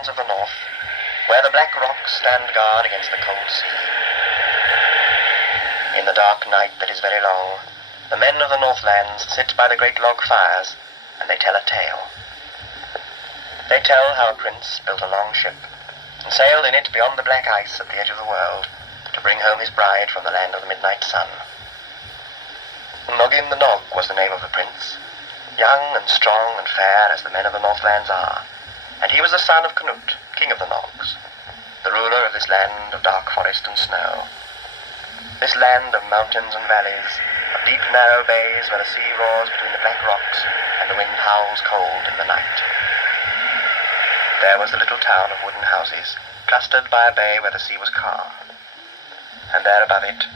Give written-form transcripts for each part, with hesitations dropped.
Northlands of the North, where the black rocks stand guard against the cold sea. In the dark night that is very long, the men of the Northlands sit by the great log fires, and they tell a tale. They tell how a prince built a long ship, and sailed in it beyond the black ice at the edge of the world, to bring home his bride from the land of the midnight sun. Noggin the Nog was the name of the prince, young and strong and fair as the men of the Northlands are, and he was the son of Canute, king of the Nogs, the ruler of this land of dark forest and snow, this land of mountains and valleys, of deep narrow bays where the sea roars between the black rocks and the wind howls cold in the night. There was the little town of wooden houses, clustered by a bay where the sea was calm, and there above it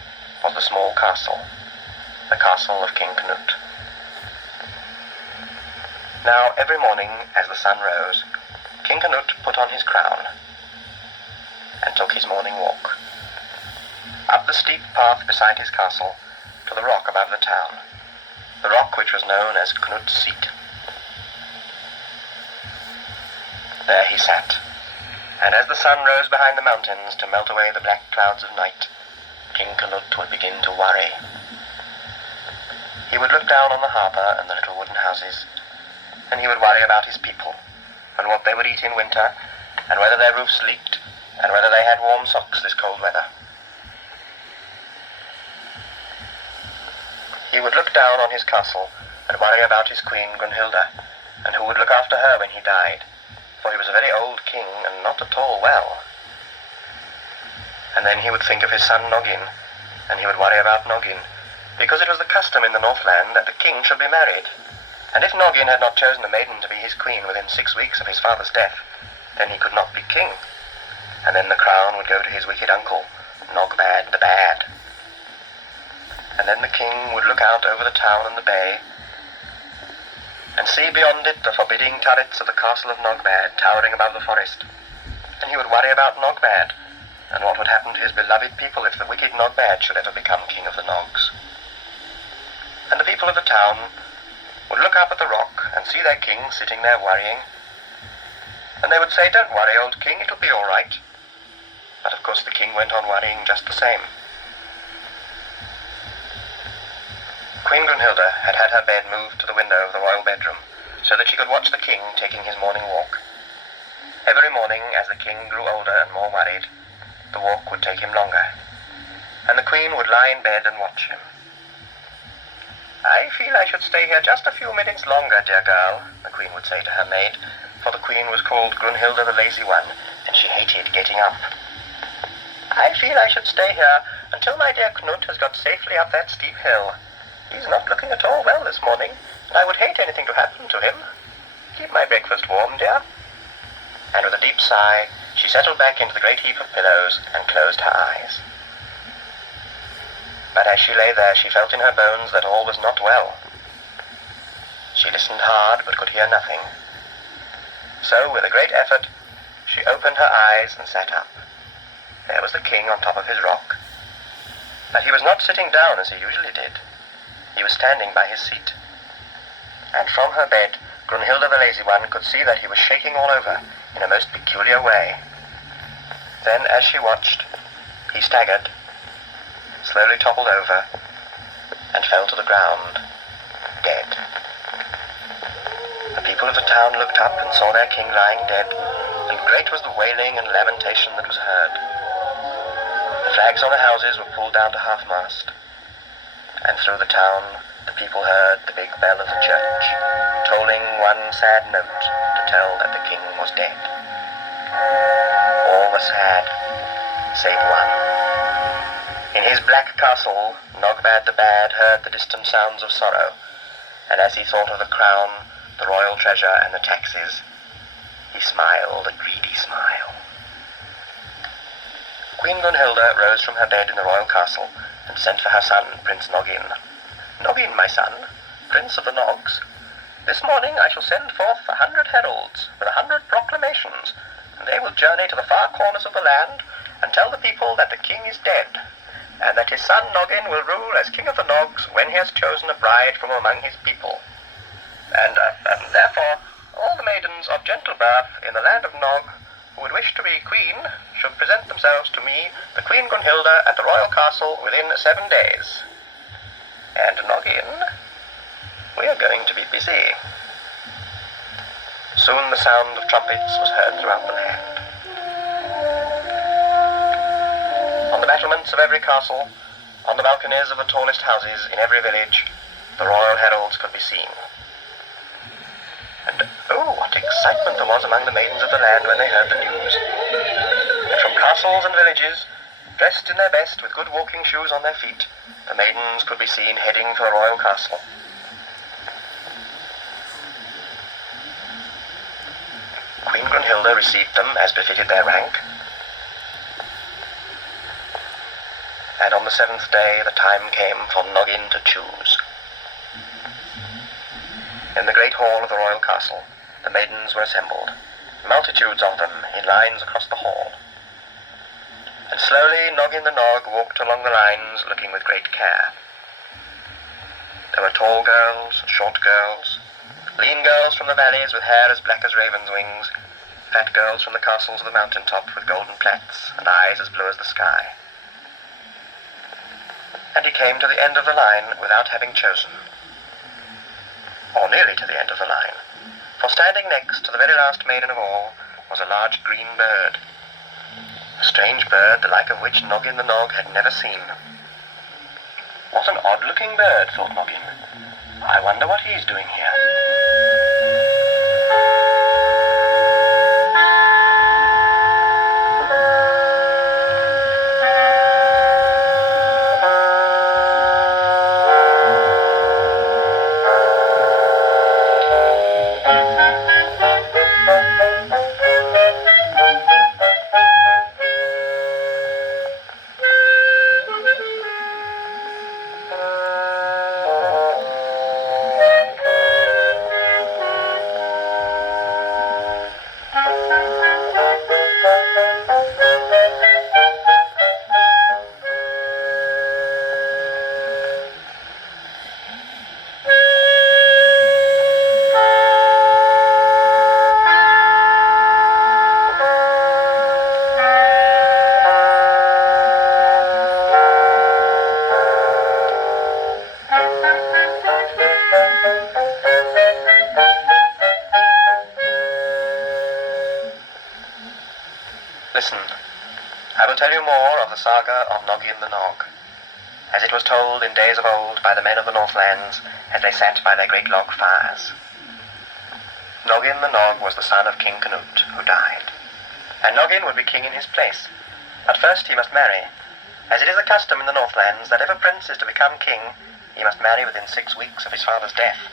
was the small castle, the castle of King Canute. Now every morning as the sun rose, King Canute put on his crown and took his morning walk, up the steep path beside his castle to the rock above the town, the rock which was known as Canute's seat. There he sat, and as the sun rose behind the mountains to melt away the black clouds of night, King Canute would begin to worry. He would look down on the harbour and the little wooden houses, and he would worry about his people, and what they would eat in winter, and whether their roofs leaked, and whether they had warm socks this cold weather. He would look down on his castle, and worry about his queen Grunhilda, and who would look after her when he died, for he was a very old king, and not at all well. And then he would think of his son Noggin, and he would worry about Noggin, because it was the custom in the Northland that the king should be married, and if Noggin had not chosen a maiden to be his queen within 6 weeks of his father's death, then he could not be king, and then the crown would go to his wicked uncle, Nogbad the Bad. And then the king would look out over the town and the bay, and see beyond it the forbidding turrets of the castle of Nogbad towering above the forest, and he would worry about Nogbad, and what would happen to his beloved people if the wicked Nogbad should ever become king of the Nogs. And the people of the town would look up at the rock and see their king sitting there worrying, and they would say, "Don't worry, old king, it'll be all right." But of course the king went on worrying just the same. Queen Grunhilda had had her bed moved to the window of the royal bedroom, so that she could watch the king taking his morning walk. Every morning, as the king grew older and more worried, the walk would take him longer, and the queen would lie in bed and watch him. "I feel I should stay here just a few minutes longer, dear girl," the queen would say to her maid, for the queen was called Grunhilda the Lazy One, and she hated getting up. "I feel I should stay here until my dear Canute has got safely up that steep hill. He's not looking at all well this morning, and I would hate anything to happen to him. Keep my breakfast warm, dear." And with a deep sigh, she settled back into the great heap of pillows and closed her eyes. But as she lay there, she felt in her bones that all was not well. She listened hard, but could hear nothing. So, with a great effort, she opened her eyes and sat up. There was the king on top of his rock. But he was not sitting down as he usually did. He was standing by his seat. And from her bed, Grunhilda the Lazy One could see that he was shaking all over in a most peculiar way. Then, as she watched, he staggered, slowly toppled over, and fell to the ground, dead. The people of the town looked up and saw their king lying dead, and great was the wailing and lamentation that was heard. The flags on the houses were pulled down to half-mast, and through the town the people heard the big bell of the church, tolling one sad note to tell that the king was dead. All were sad, save one. In his black castle, Nogbad the Bad heard the distant sounds of sorrow, and as he thought of the crown, the royal treasure, and the taxes, he smiled a greedy smile. Queen Brunhilda rose from her bed in the royal castle and sent for her son, Prince Noggin. "Noggin, my son, Prince of the Nogs, this morning I shall send forth 100 heralds with 100 proclamations, and they will journey to the far corners of the land and tell the people that the king is dead, and that his son Noggin will rule as king of the Nogs when he has chosen a bride from among his people. And therefore all the maidens of gentle birth in the land of Nog who would wish to be queen should present themselves to me, the Queen Gunhilda, at the royal castle within 7 days. And Noggin, we are going to be busy." Soon the sound of trumpets was heard throughout the land. On the battlements of every castle, on the balconies of the tallest houses in every village, the royal heralds could be seen. And oh, what excitement there was among the maidens of the land when they heard the news. And from castles and villages, dressed in their best with good walking shoes on their feet, the maidens could be seen heading for the royal castle. Queen Gunhilda received them as befitted their rank. And on the 7th day the time came for Noggin to choose. In the great hall of the royal castle, the maidens were assembled, multitudes of them, in lines across the hall. And slowly Noggin the Nog walked along the lines, looking with great care. There were tall girls, short girls, lean girls from the valleys with hair as black as ravens' wings, fat girls from the castles of the mountain top with golden plaits and eyes as blue as the sky. And he came to the end of the line without having chosen. Or nearly to the end of the line, for standing next to the very last maiden of all was a large green bird. A strange bird, the like of which Noggin the Nog had never seen. What an odd-looking bird, thought Noggin. I wonder what he's doing here. Listen, I will tell you more of the saga of Noggin the Nog, as it was told in days of old by the men of the Northlands as they sat by their great log fires. Noggin the Nog was the son of King Canute, who died, and Noggin would be king in his place. But first he must marry, as it is a custom in the Northlands that if a prince is to become king, he must marry within 6 weeks of his father's death,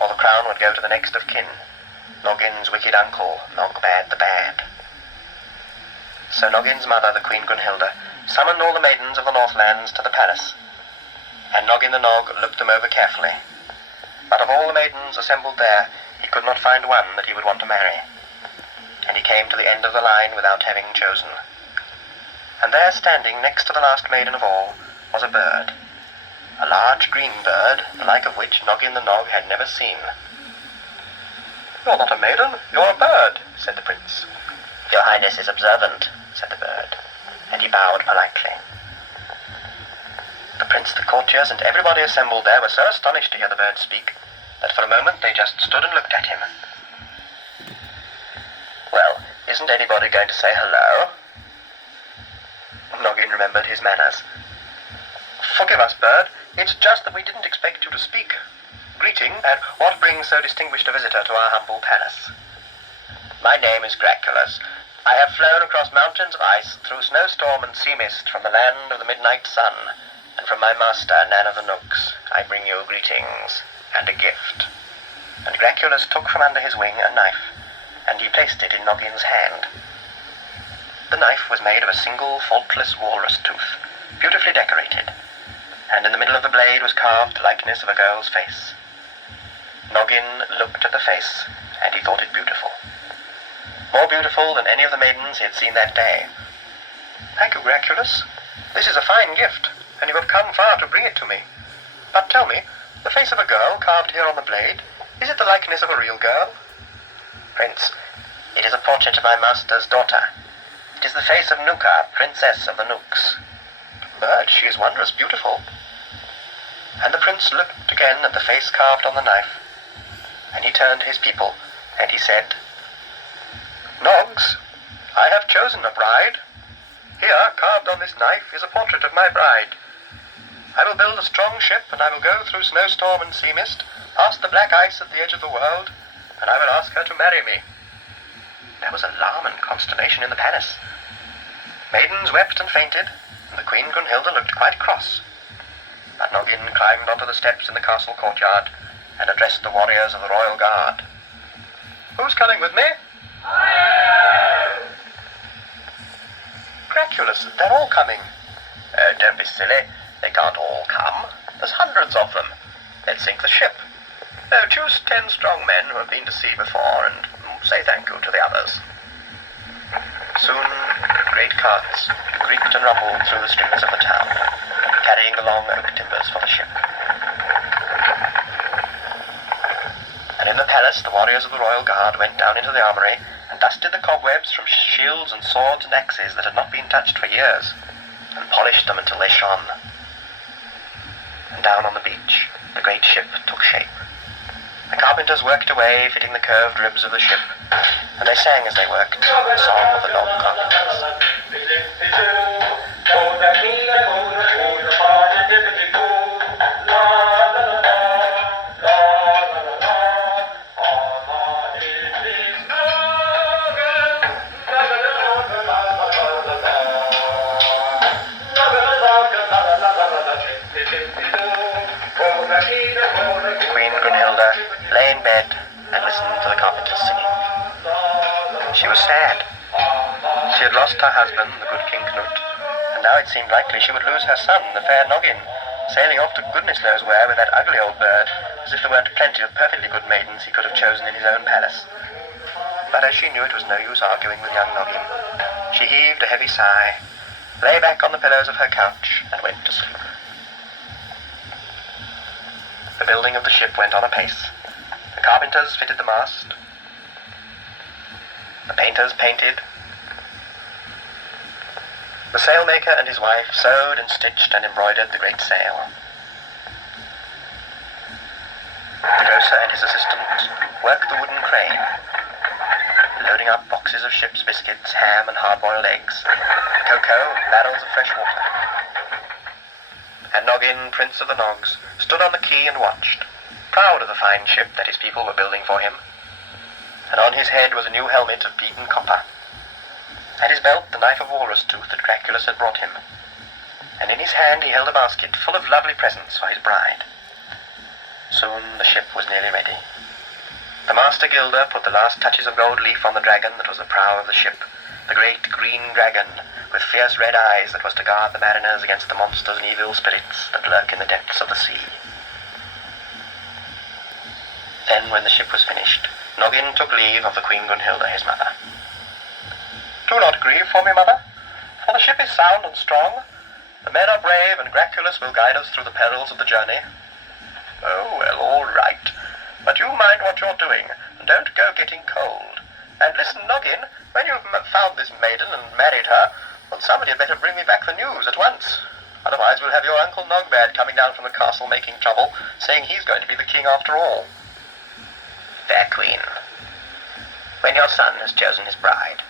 or the crown would go to the next of kin, Noggin's wicked uncle, Nogbad the Bad. So Noggin's mother, the Queen Gunhilda, summoned all the maidens of the Northlands to the palace, and Noggin the Nog looked them over carefully. But of all the maidens assembled there, he could not find one that he would want to marry, and he came to the end of the line without having chosen. And there, standing next to the last maiden of all, was a bird, a large green bird, the like of which Noggin the Nog had never seen. "You're not a maiden, you're a bird," said the prince. "Your Highness is observant," said the bird, and he bowed politely. The prince, the courtiers, and everybody assembled there were so astonished to hear the bird speak that for a moment they just stood and looked at him. "Well, isn't anybody going to say hello?" Noggin remembered his manners. "Forgive us, bird, it's just that we didn't expect you to speak. Greeting, and what brings so distinguished a visitor to our humble palace?" "My name is Graculus. I have flown across mountains of ice, through snowstorm and sea mist, from the land of the midnight sun, and from my master, Nan of the Nooks, I bring you greetings and a gift." And Graculus took from under his wing a knife, and he placed it in Noggin's hand. The knife was made of a single faultless walrus tooth, beautifully decorated, and in the middle of the blade was carved the likeness of a girl's face. Noggin looked at the face, and he thought it beautiful. More beautiful than any of the maidens he had seen that day. "Thank you, Graculus. This is a fine gift, and you have come far to bring it to me. But tell me, the face of a girl carved here on the blade, is it the likeness of a real girl?" "Prince, It is a portrait of my master's daughter. It is the face of Nuka, princess of the Nooks. But she is wondrous beautiful." And the prince looked again at the face carved on the knife, and he turned to his people, and he said, "Nogs, I have chosen a bride. Here, carved on this knife, is a portrait of my bride. I will build a strong ship, and I will go through snowstorm and sea mist, past the black ice at the edge of the world, and I will ask her to marry me." There was alarm and consternation in the palace. Maidens wept and fainted, and the Queen Gunhilda looked quite cross. But Noggin climbed onto the steps in the castle courtyard and addressed the warriors of the royal guard. "Who's coming with me?" "Craculus, they're all coming." "Don't be silly. They can't all come. There's hundreds of them. They'll sink the ship. No, choose 10 strong men who have been to sea before and say thank you to the others." Soon, great carts creaked and rumbled through the streets of the town, carrying the long oak timbers for the ship. And in the palace, the warriors of the royal guard went down into the armory and dusted the cobwebs from shields and swords and axes that had not been touched for years, and polished them until they shone. And down on the beach, the great ship took shape. The carpenters worked away, fitting the curved ribs of the ship, and they sang as they worked the song of the Nog carpenters. Queen Gunhilda lay in bed and listened to the carpenters singing. She was sad. She had lost her husband, the good King Knut, and now it seemed likely she would lose her son, the fair Noggin, sailing off to goodness knows where with that ugly old bird, as if there weren't plenty of perfectly good maidens he could have chosen in his own palace. But as she knew it was no use arguing with young Noggin, she heaved a heavy sigh, lay back on the pillows of her couch, and went to sleep. The building of the ship went on apace. The carpenters fitted the mast. The painters painted. The sailmaker and his wife sewed and stitched and embroidered the great sail. The grocer and his assistant worked the wooden crane, loading up boxes of ship's biscuits, ham and hard-boiled eggs, cocoa and barrels of fresh water. And Noggin, Prince of the Nogs, stood on the quay and watched, proud of the fine ship that his people were building for him. And on his head was a new helmet of beaten copper. At his belt the knife of walrus tooth that Craculus had brought him. And in his hand he held a basket full of lovely presents for his bride. Soon the ship was nearly ready. The master gilder put the last touches of gold leaf on the dragon that was the prow of the ship, the great green dragon, with fierce red eyes that was to guard the mariners against the monsters and evil spirits that lurk in the depths of the sea. Then, when the ship was finished, Noggin took leave of the Queen Gunhilda, his mother. "Do not grieve for me, mother, for the ship is sound and strong. The men are brave, and Craculus will guide us through the perils of the journey." "Oh, well, all right. But you mind what you're doing, and don't go getting cold. And listen, Noggin, when you've found this maiden and married her, well, somebody had better bring me back the news at once. Otherwise we'll have your Uncle Nogbad coming down from the castle making trouble, saying he's going to be the king after all." "Fair Queen, when your son has chosen his bride,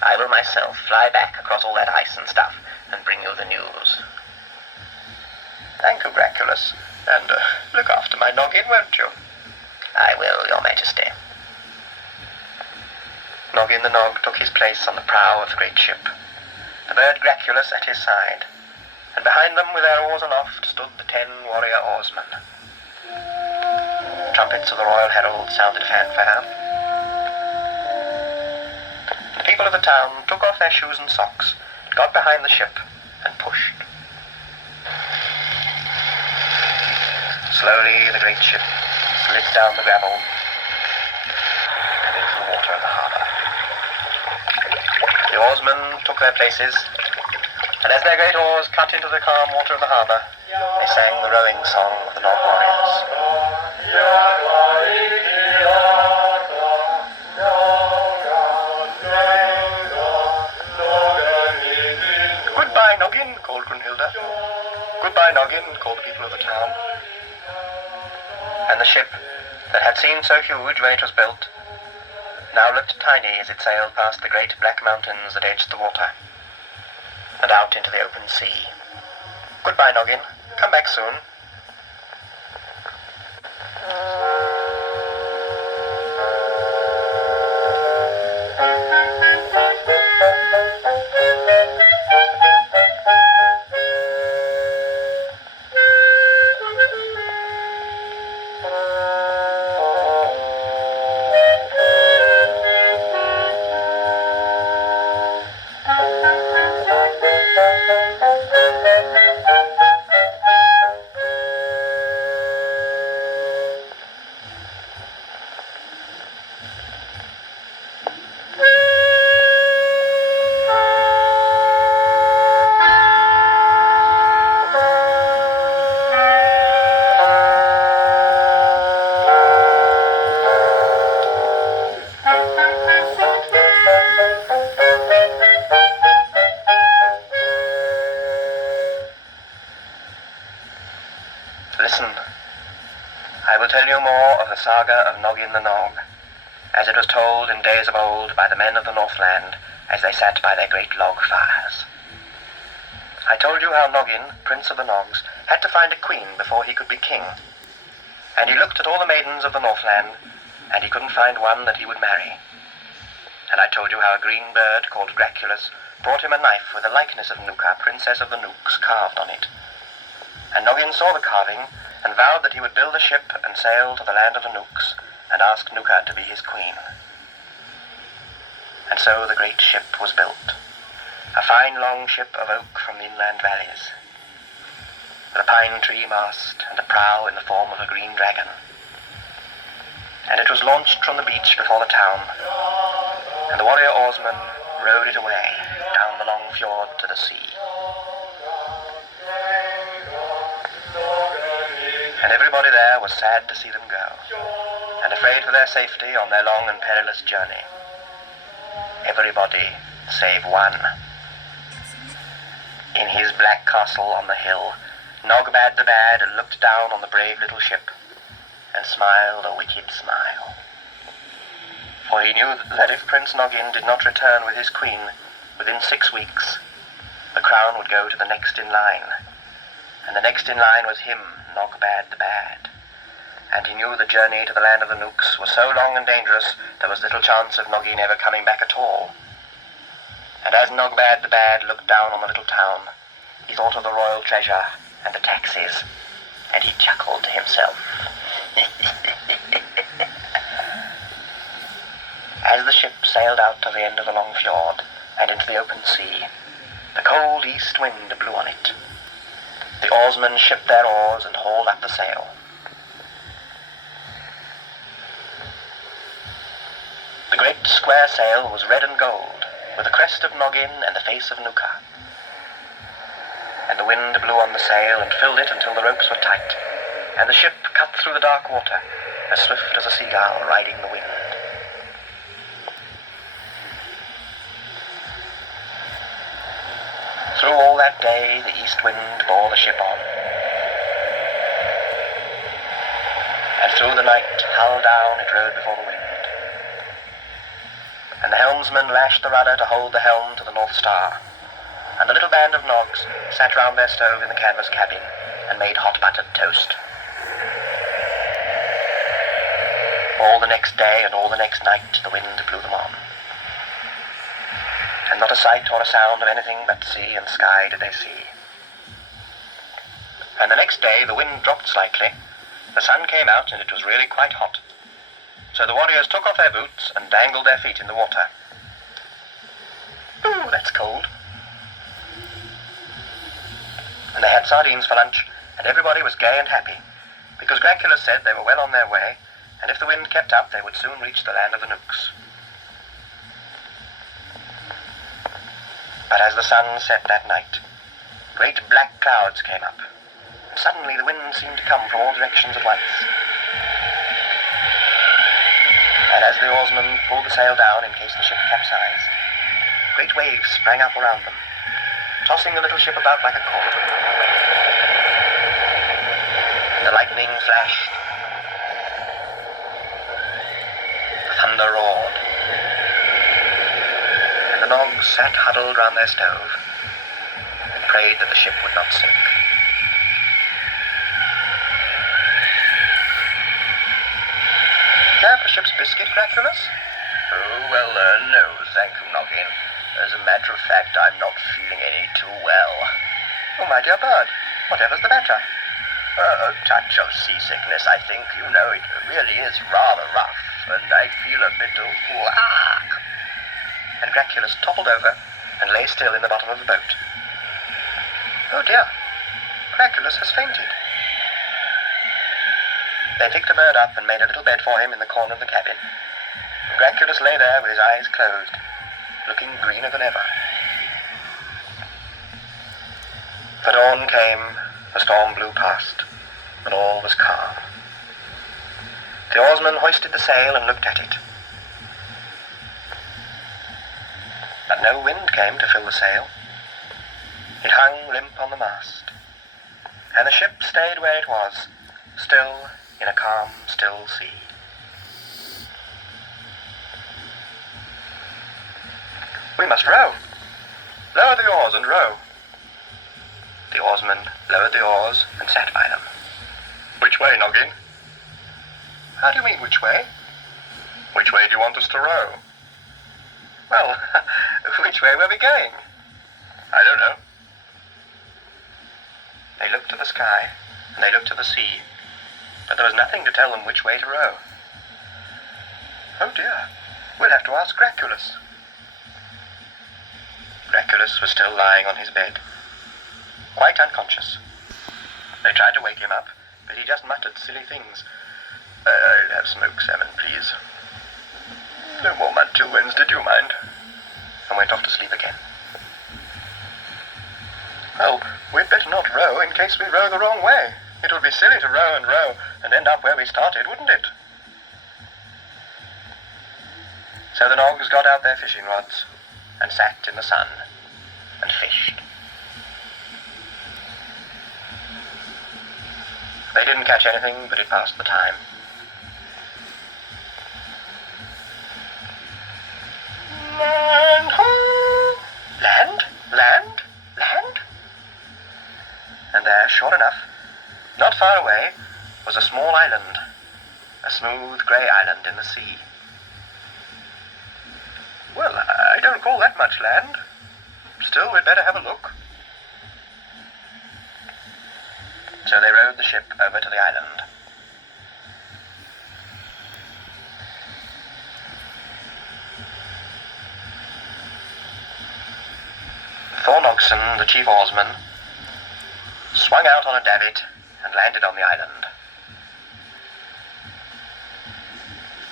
I will myself fly back across all that ice and stuff and bring you the news." "Thank you, Craculus, and look after my Noggin, won't you?" "I will, your majesty." Noggin the Nog took his place on the prow of the great ship, the bird Craculus at his side, and behind them, with their oars aloft, stood the 10 warrior oarsmen. The trumpets of the royal herald sounded fanfare. The people of the town took off their shoes and socks, got behind the ship, and pushed. Slowly the great ship slid down the gravel and into the water of the harbour. The oarsmen took their places, and as their great oars cut into the calm water of the harbour, they sang the rowing song of the Nog warriors. And the ship, that had seemed so huge when it was built, now looked tiny as it sailed past the great black mountains that edged the water, and out into the open sea. Goodbye, Noggin. Come back soon. Listen, I will tell you more of the saga of Noggin the Nog, as it was told in days of old by the men of the Northland as they sat by their great log fires. I told you how Noggin, Prince of the Nogs, had to find a queen before he could be king, and he looked at all the maidens of the Northland, and he couldn't find one that he would marry. And I told you how a green bird called Graculus brought him a knife with a likeness of Nuka, Princess of the Nooks, carved on it. And Noggin saw the carving, and vowed that he would build a ship and sail to the land of the Nooks, and ask Nuka to be his queen. And so the great ship was built, a fine long ship of oak from the inland valleys, with a pine tree mast and a prow in the form of a green dragon. And it was launched from the beach before the town, and the warrior oarsmen rowed it away down the long fjord to the sea. And everybody there was sad to see them go, and afraid for their safety on their long and perilous journey. Everybody save one. In his black castle on the hill, Nogbad the Bad looked down on the brave little ship, and smiled a wicked smile. For he knew that if Prince Noggin did not return with his queen within 6 weeks, the crown would go to the next in line, and the next in line was him, Nogbad the Bad. And he knew the journey to the land of the Nooks was so long and dangerous there was little chance of Noggin ever coming back at all. And as Nogbad the Bad looked down on the little town, he thought of the royal treasure and the taxes, and he chuckled to himself. As the ship sailed out to the end of the long fjord and into the open sea, the cold east wind blew on it. The oarsmen shipped their oars and hauled up the sail. The great square sail was red and gold, with the crest of Noggin and the face of Nuka. And the wind blew on the sail and filled it until the ropes were tight, and the ship cut through the dark water, as swift as a seagull riding the wind. Through all that day the east wind bore the ship on, and through the night, hull down, it rode before the wind. And the helmsman lashed the rudder to hold the helm to the North Star, and the little band of Nogs sat round their stove in the canvas cabin and made hot buttered toast. All the next day and all the next night the wind blew them on, and not a sight or a sound of anything but sea and sky did they see. And the next day the wind dropped slightly, the sun came out, and it was really quite hot. So the warriors took off their boots and dangled their feet in the water. Ooh, that's cold. And they had sardines for lunch, and everybody was gay and happy, because Graculus said they were well on their way, and if the wind kept up they would soon reach the land of the Nooks. But as the sun set that night, great black clouds came up, and suddenly the wind seemed to come from all directions at once. And as the oarsmen pulled the sail down in case the ship capsized, great waves sprang up around them, tossing the little ship about like a cork. The lightning flashed, kings sat huddled round their stove and prayed that the ship would not sink. Care for a ship's biscuit, Graculus? Oh, well, no, thank you, Noggin. As a matter of fact, I'm not feeling any too well. Oh, my dear bird, whatever's the matter? A touch of seasickness, I think. You know, it really is rather rough, and I feel a bit of... And Graculus toppled over and lay still in the bottom of the boat. Oh dear, Graculus has fainted. They picked the bird up and made a little bed for him in the corner of the cabin. Graculus lay there with his eyes closed, looking greener than ever. The dawn came, the storm blew past, and all was calm. The oarsman hoisted the sail and looked at it. But no wind came to fill the sail. It hung limp on the mast, and the ship stayed where it was, still in a calm, still sea. We must row. Lower the oars and row. The oarsman lowered the oars and sat by them. Which way, Noggin? How do you mean, which way? Which way do you want us to row? Well, which way were we going? I don't know. They looked to the sky, and they looked to the sea, but there was nothing to tell them which way to row. Oh dear, we'll have to ask Graculus. Graculus was still lying on his bed, quite unconscious. They tried to wake him up, but he just muttered silly things. I'll have smoked salmon, please. No more Mantuans, did you mind? And went off to sleep again. Well, we'd better not row in case we row the wrong way. It would be silly to row and end up where we started, wouldn't it? So the Nogs got out their fishing rods and sat in the sun and fished. They didn't catch anything, but it passed the time. Land, ho! Land, land, land. And there, sure enough, not far away, was a small island, a smooth grey island in the sea. Well, I don't call that much land. Still, we'd better have a look. So they rowed the ship over to the island. Thornogson, the chief oarsman, swung out on a davit and landed on the island.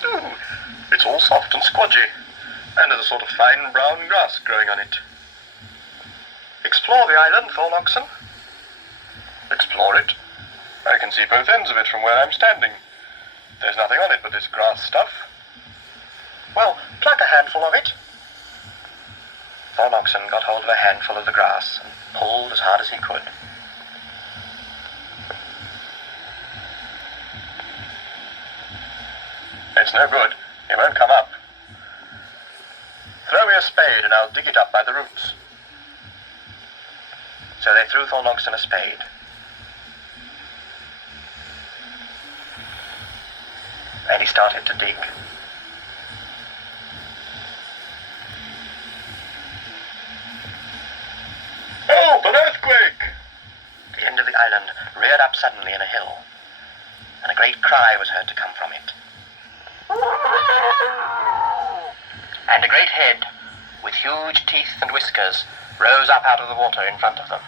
Ooh, it's all soft and squodgy, and there's a sort of fine brown grass growing on it. Explore the island, Thornogson. Explore it. I can see both ends of it from where I'm standing. There's nothing on it but this grass stuff. Well, pluck a handful of it. Thornogson got hold of a handful of the grass and pulled as hard as he could. It's no good. It won't come up. Throw me a spade and I'll dig it up by the roots. So they threw Thornogson a spade. And he started to dig. Help! An earthquake! The end of the island reared up suddenly in a hill, and a great cry was heard to come from it. And a great head, with huge teeth and whiskers, rose up out of the water in front of them.